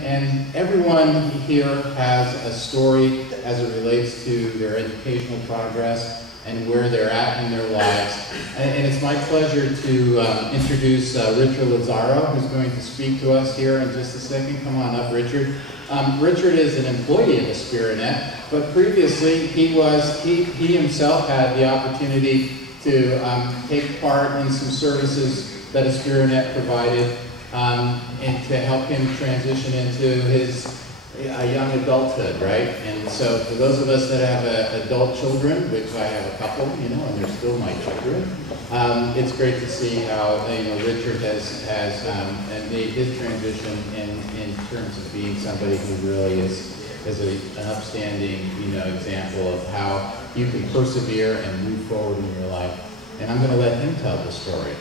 And everyone here has a story as it relates to their educational progress and where they're at in their lives. And it's my pleasure to introduce Richard Lazaro, who's going to speak to us here in just a second. Come on up, Richard. Richard is an employee of Aspiranet, but previously he himself had the opportunity to take part in some services that Aspiranet provided and to help him transition into his young adulthood, right? And so for those of us that have adult children, which I have a couple, and they're still my children, it's great to see how Richard has made his transition in terms of being somebody who really is an upstanding example of how you can persevere and move forward in your life. And I'm going to let him tell the story.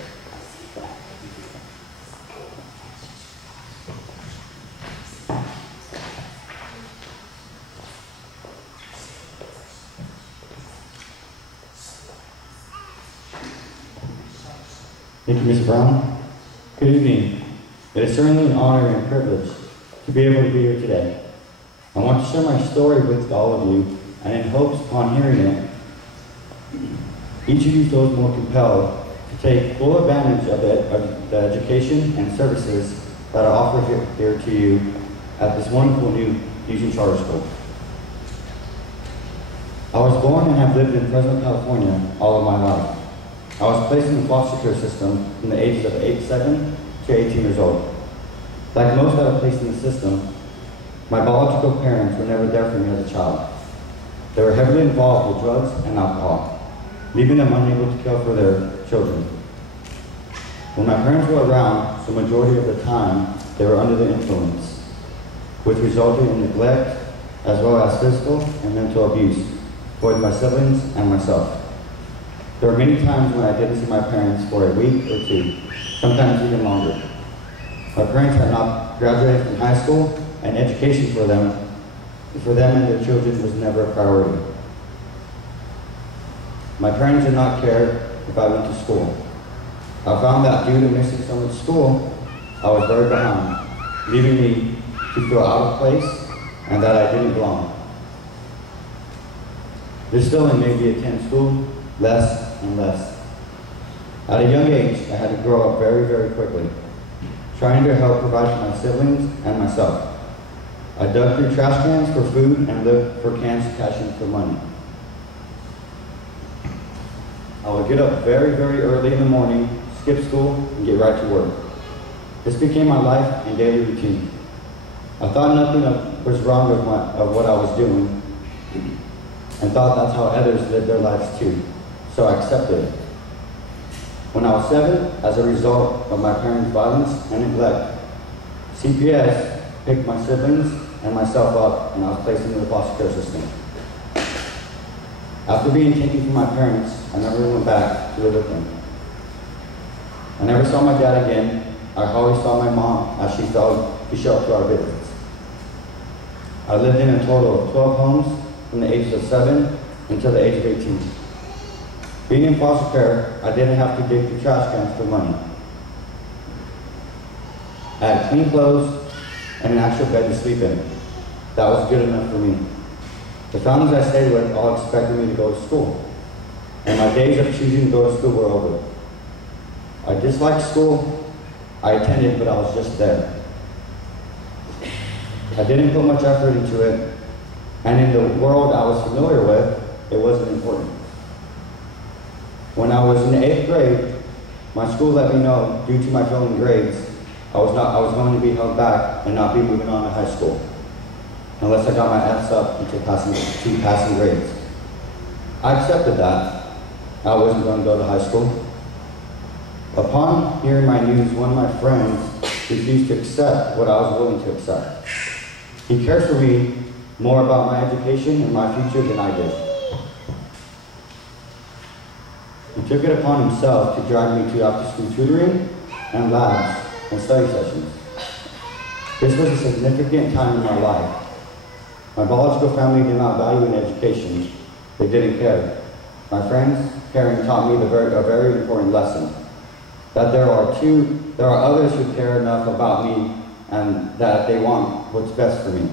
Thank you, Mr. Brown. Good evening. It is certainly an honor and privilege to be able to be here today. I want to share my story with all of you, and in hopes upon hearing it, each of you feels more compelled to take full advantage of the education and services that are offered here to you at this wonderful new Fusion Charter School. I was born and have lived in Fresno, California all of my life. I was placed in the foster care system from the ages of 7 to 18 years old. Like most that are placed in the system, my biological parents were never there for me as a child. They were heavily involved with drugs and alcohol, leaving them unable to care for their children. When my parents were around, the majority of the time, they were under the influence, which resulted in neglect as well as physical and mental abuse towards my siblings and myself. There were many times when I didn't see my parents for a week or two, sometimes even longer. My parents had not graduated from high school, and education for them and their children was never a priority. My parents did not care if I went to school. I found that due to missing so much school, I was very behind, leaving me to feel out of place and that I didn't belong. This feeling made me attend school less and less. At a young age, I had to grow up very, very quickly, trying to help provide for my siblings and myself. I dug through trash cans for food and looked for cans to cash in for money. I would get up very, very early in the morning, skip school, and get right to work. This became my life and daily routine. I thought nothing was wrong with what I was doing, and thought that's how others lived their lives too. So I accepted it. When I was 7, as a result of my parents' violence and neglect, CPS picked my siblings and myself up, and I was placed into the foster care system. After being taken from my parents, I never went back to live with them. I never saw my dad again. I always saw my mom as she showed up to our visits. I lived in a total of 12 homes from the ages of 7 until the age of 18. Being in foster care, I didn't have to dig through trash cans for money. I had clean clothes and an actual bed to sleep in. That was good enough for me. The families I stayed with all expected me to go to school, and my days of choosing to go to school were over. I disliked school. I attended, but I was just there. I didn't put much effort into it, and in the world I was familiar with, it wasn't important. When I was in the 8th grade, my school let me know, due to my failing grades, I was going to be held back and not be moving on to high school, unless I got my F's up until passing grades. I accepted that. I wasn't going to go to high school. Upon hearing my news, one of my friends refused to accept what I was willing to accept. He cared for me more about my education and my future than I did. He took it upon himself to drive me to after-school tutoring and labs and study sessions. This was a significant time in my life. My biological family did not value an education. They didn't care. My friends' caring taught me a very important lesson, that there are others who care enough about me and that they want what's best for me.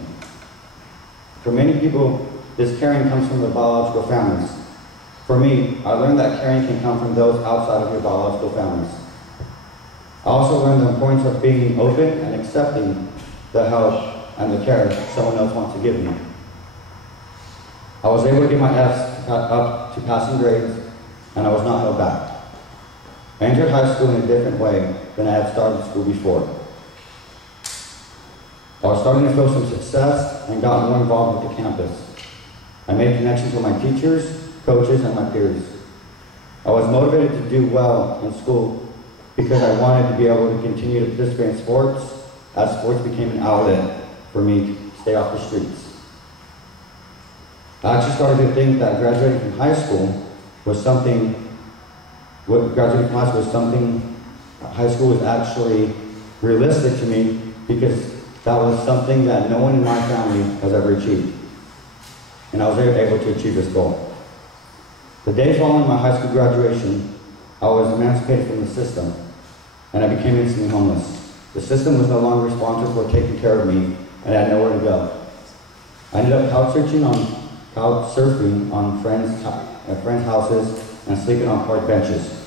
For many people, this caring comes from their biological families. For me, I learned that caring can come from those outside of your biological families. I also learned the importance of being open and accepting the help and the care someone else wants to give me. I was able to get my F's up to passing grades, and I was not held back. I entered high school in a different way than I had started school before. I was starting to feel some success and got more involved with the campus. I made connections with my teachers, coaches, and my peers. I was motivated to do well in school because I wanted to be able to continue to participate in sports, as sports became an outlet for me to stay off the streets. I actually started to think that graduating from high school was something, high school was actually realistic to me because that was something that no one in my family has ever achieved. And I was able to achieve this goal. The day following my high school graduation, I was emancipated from the system, and I became instantly homeless. The system was no longer responsible for taking care of me, and I had nowhere to go. I ended up couch surfing on friends' houses and sleeping on park benches.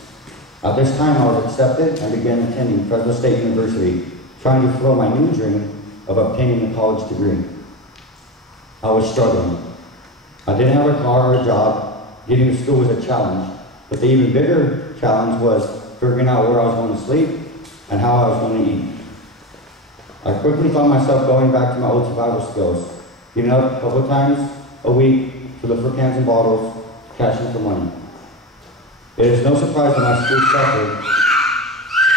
At this time, I was accepted and began attending Fresno State University, trying to fulfill my new dream of obtaining a college degree. I was struggling. I didn't have a car or a job. Getting to school was a challenge, but the even bigger challenge was figuring out where I was going to sleep and how I was going to eat. I quickly found myself going back to my old survival skills, getting up a couple times a week to look for cans and bottles, cashing for money. It is no surprise that my school suffered.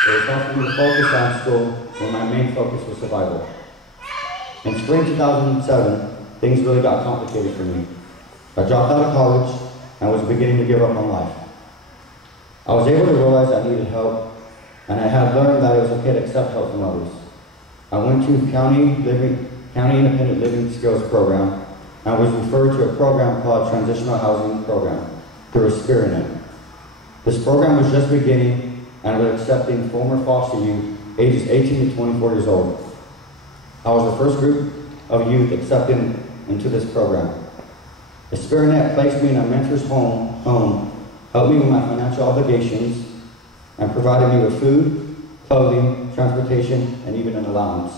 It was hard for me to focus on school when my main focus was survival. In spring 2007, things really got complicated for me. I dropped out of college and was beginning to give up on life. I was able to realize I needed help, and I had learned that it was okay to accept help from others. I went to County Independent Living Skills Program and was referred to a program called Transitional Housing Program through Experinet. This program was just beginning and was accepting former foster youth ages 18 to 24 years old. I was the first group of youth accepted into this program. Experinet placed me in a mentor's home, helped me with my financial obligations, and provided me with food, clothing, transportation, and even an allowance.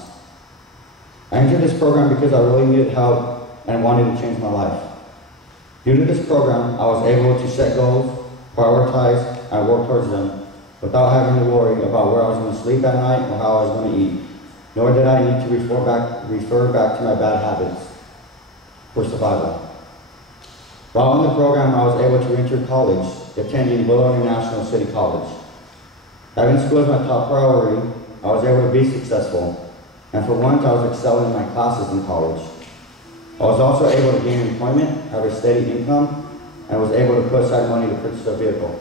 I entered this program because I really needed help and wanted to change my life. Due to this program, I was able to set goals, prioritize, and work towards them without having to worry about where I was going to sleep at night or how I was going to eat, nor did I need to refer back to my bad habits for survival. While in the program, I was able to enter college, attending Willow International City College. Having school as my top priority, I was able to be successful, and for once I was excelling in my classes in college. I was also able to gain employment, have a steady income, and was able to put aside money to purchase a vehicle.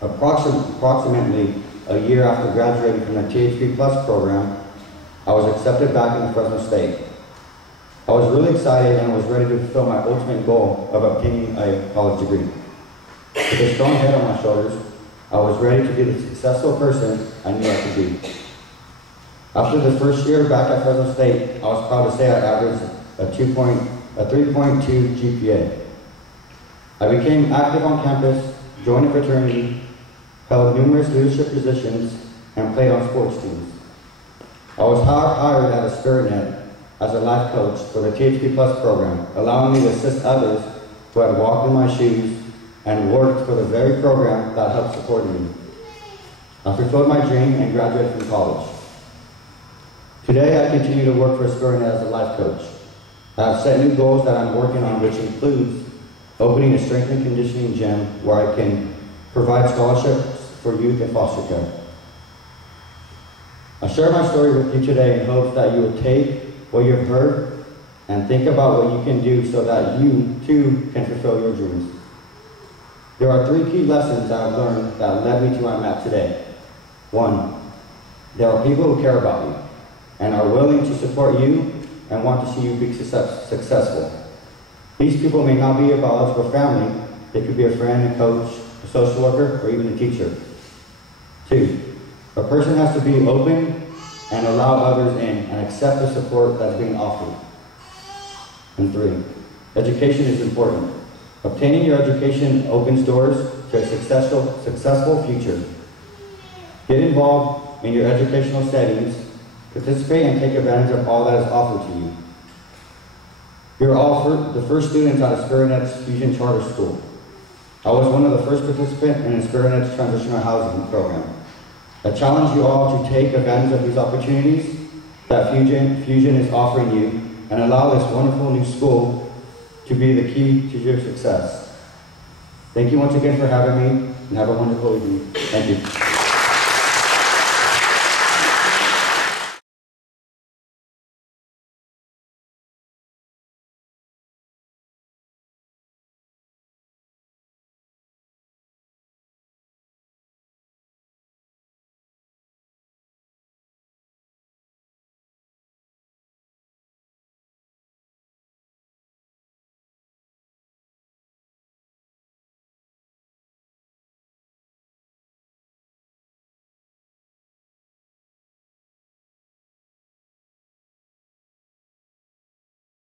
Approximately a year after graduating from the THP Plus program, I was accepted back into Fresno State. I was really excited and was ready to fulfill my ultimate goal of obtaining a college degree. With a strong head on my shoulders, I was ready to be the successful person I knew I could be. After the first year back at Fresno State, I was proud to say I averaged a 3.2 GPA. I became active on campus, joined a fraternity, held numerous leadership positions, and played on sports teams. I was hired at Experinet as a life coach for the THP Plus program, allowing me to assist others who had walked in my shoes and worked for the very program that helped support me. I fulfilled my dream and graduated from college. Today, I continue to work for Experinet as a life coach. I have set new goals that I'm working on, which includes opening a strength and conditioning gym where I can provide scholarships for youth in foster care. I share my story with you today in hopes that you will take what you've heard and think about what you can do so that you too can fulfill your dreams. There are 3 key lessons I've learned that led me to where I'm at today. 1, there are people who care about you and are willing to support you and want to see you be successful. These people may not be your biological family. They could be a friend, a coach, a social worker, or even a teacher. 2, a person has to be open and allow others in and accept the support that's being offered. And 3, education is important. Obtaining your education opens doors to a successful future. Get involved in your educational settings, participate and take advantage of all that is offered to you. You're all the first students out of Spiritnet's Fusion Charter School. I was one of the first participants in Spiritnet's Transitional Housing Program. I challenge you all to take advantage of these opportunities that Fusion is offering you and allow this wonderful new school to be the key to your success. Thank you once again for having me, and have a wonderful evening. Thank you.